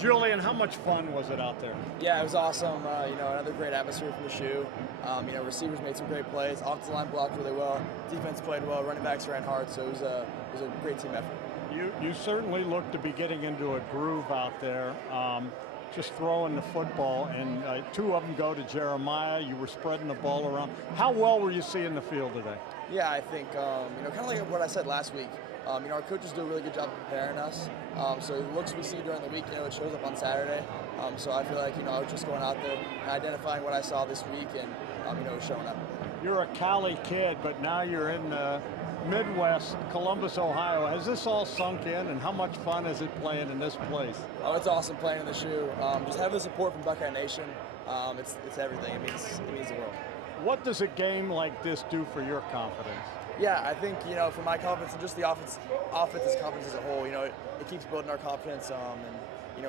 Julian, how much fun was it out there? Yeah, it was awesome. Another great atmosphere from the shoe. Receivers made some great plays. Offensive line blocked really well. Defense played well. Running backs ran hard. So it was a great team effort. You certainly look to be getting into a groove out there. Just throwing the football, and two of them go to Jeremiah. You were spreading the ball around. How well were you seeing the field today? Yeah, I think, kind of like what I said last week. Our coaches do a really good job of preparing us. So the looks we see during the week, it shows up on Saturday. So I feel like, I was just going out there and identifying what I saw this week and, showing up. You're a Cali kid, but now you're in the Midwest, Columbus, Ohio. Has this all sunk in, and how much fun is it playing in this place? Oh, it's awesome playing in the shoe. Just having the support from Buckeye Nation, it's everything. It means the world. What does a game like this do for your confidence? Yeah, I think, for my confidence and just the offense's confidence as a whole, it keeps building our confidence. We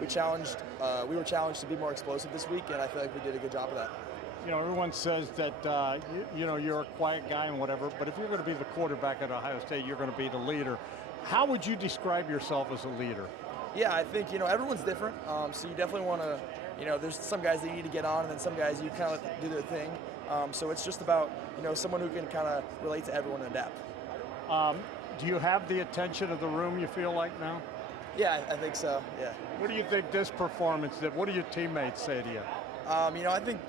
were challenged to be more explosive this week, and I feel like we did a good job of that. Everyone says that, you're a quiet guy and whatever, but if you're going to be the quarterback at Ohio State, you're going to be the leader. How would you describe yourself as a leader? Yeah, I think, everyone's different, so you definitely want to, there's some guys that you need to get on, and then some guys you kind of do their thing. So it's just about, someone who can kind of relate to everyone and adapt. Do you have the attention of the room, you feel like, now? Yeah, I think so, yeah. What do you think this performance did? What do your teammates say to you? I think,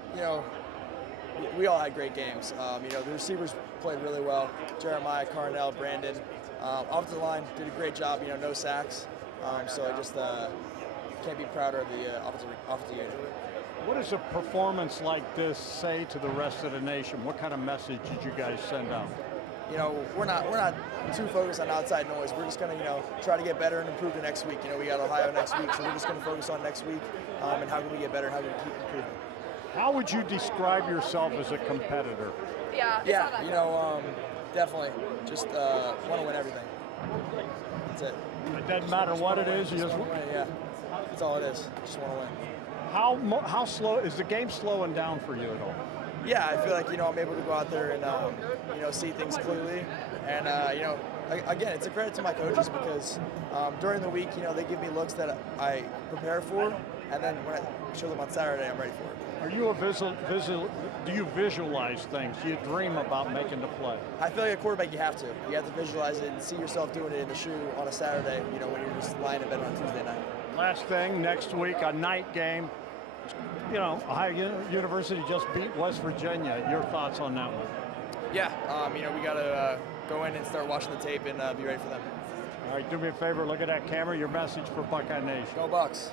we all had great games. The receivers played really well. Jeremiah, Carnell, Brandon. Offensive line did a great job, no sacks. So I just can't be prouder of the offensive unit. What does a performance like this say to the rest of the nation? What kind of message did you guys send out? We're not too focused on outside noise. We're just going to, try to get better and improve the next week. We got Ohio next week, so we're just going to focus on next week and how can we get better and how can we keep improving. How would you describe yourself as a competitor? Yeah, definitely. Just want to win everything. That's it. It doesn't matter what it is. You just want to win, yeah. That's all it is. Just want to win. How slow is the game slowing down for you at all? Yeah, I feel like I'm able to go out there and see things clearly, and again, it's a credit to my coaches because during the week, they give me looks that I prepare for, and then when I show them on Saturday, I'm ready for it. Are you a do you visualize things? Do you dream about making the play? I feel like a quarterback, you have to visualize it and see yourself doing it in the shoe on a Saturday, when you're just lying in bed on Tuesday night. Last thing, next week, a night game. Ohio University just beat West Virginia. Your thoughts on that one? Yeah, we got to go in and start watching the tape and be ready for them. All right, do me a favor, look at that camera, your message for Buckeye Nation. Go Bucks.